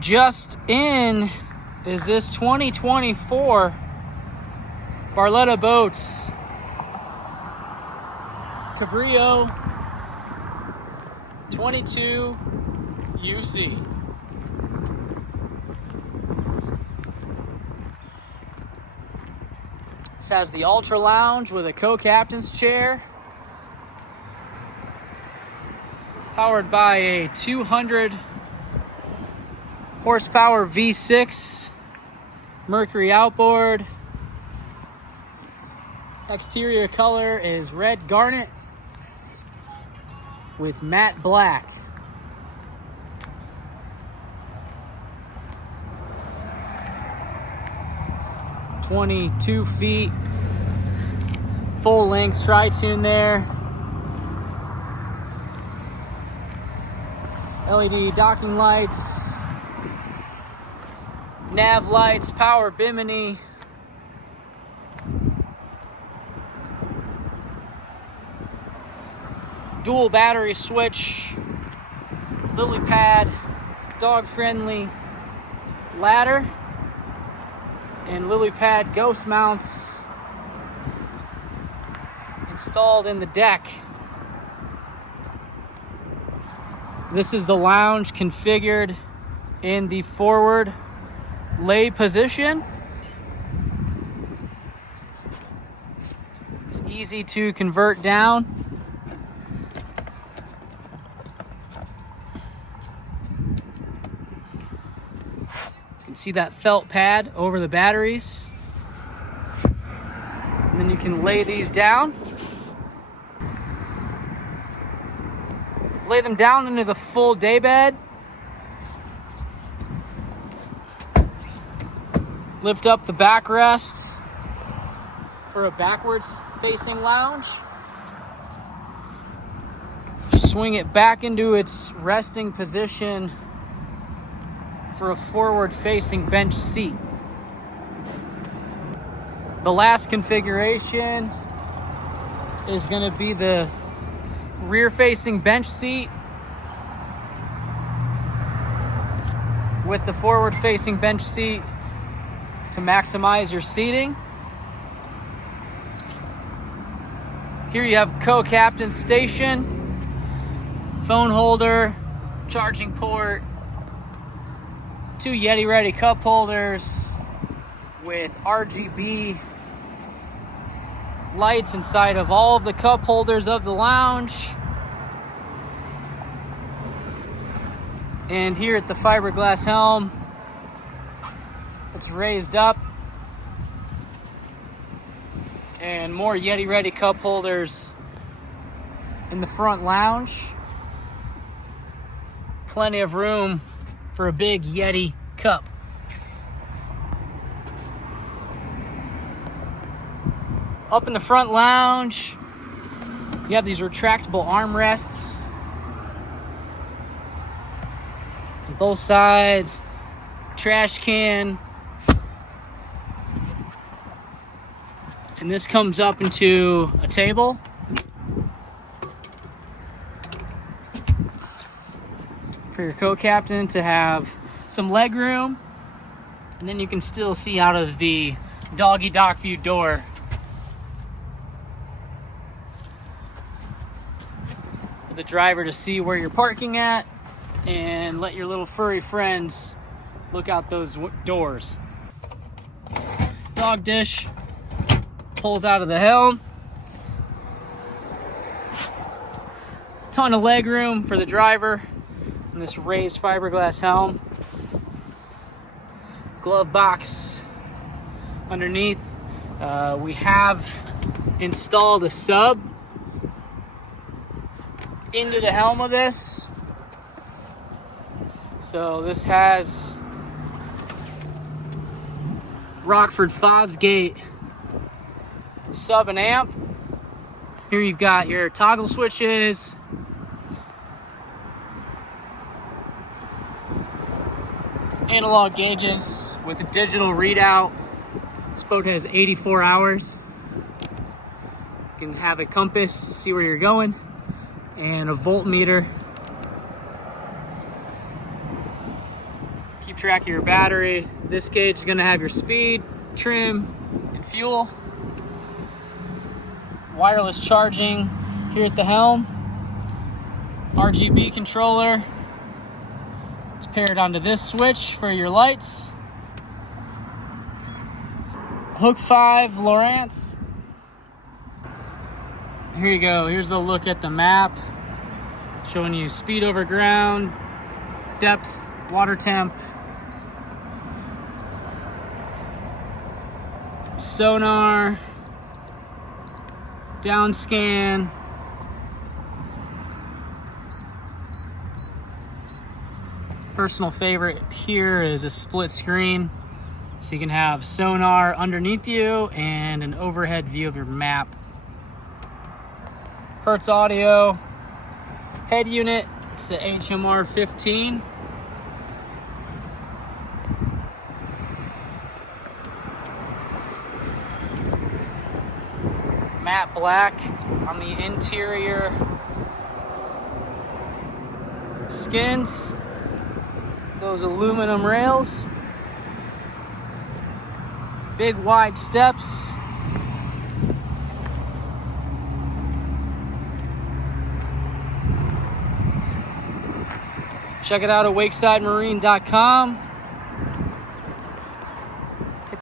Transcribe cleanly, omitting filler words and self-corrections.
Just in is this 2024 Barletta Boats Cabrio 22UC. This has the Ultra Lounge with a co-captain's chair, powered by a 200 horsepower V6 Mercury Outboard. Exterior color is red garnet with matte black. "22 feet, full length tri-tune there. LED docking lights, nav lights, power bimini. Dual battery switch, lily pad, dog friendly ladder, and lily pad ghost mounts installed in the deck. This is the lounge configured in the forward lay position. It's easy to convert down. You can see that felt pad over the batteries. And then you can lay these down. Lay them down into the full day bed. Lift up the backrest for a backwards facing lounge. Swing it back into its resting position for a forward facing bench seat. The last configuration is going to be the rear facing bench seat with the forward facing bench seat to maximize your seating. Here you have co-captain station, phone holder, charging port, 2 Yeti ready cup holders with RGB lights inside of all of the cup holders of the lounge. And here at the fiberglass helm, it's raised up, and more Yeti ready cup holders in the front lounge. Plenty of room for a big Yeti cup. Up in the front lounge, you have these retractable armrests on both sides, trash can, and this comes up into a table. For your co-captain to have some leg room, and then you can still see out of the doggy dock view door. For the driver to see where you're parking at and let your little furry friends look out those doors. Dog dish pulls out of the helm. Ton of leg room for the driver in this raised fiberglass helm. Glove box underneath. We have installed a sub into the helm of this. So this has Rockford Fosgate sub and amp. Here you've got your toggle switches, analog gauges with a digital readout. This boat has 84 hours. You can have a compass to see where you're going, and a voltmeter keep track of your battery. This gauge is gonna have your speed, trim, and fuel. Wireless charging here at the helm. RGB controller. It's paired onto this switch for your lights. Hook 5 Lowrance. Here you go. Here's a look at the map, showing you speed over ground, depth, water temp, sonar, down scan, personal favorite here is a split screen, so you can have sonar underneath you and an overhead view of your map. Herts audio, head unit, it's the HMR 15. Matte black on the interior skins, those aluminum rails, big wide steps. Check it out at wakesidemarine.com.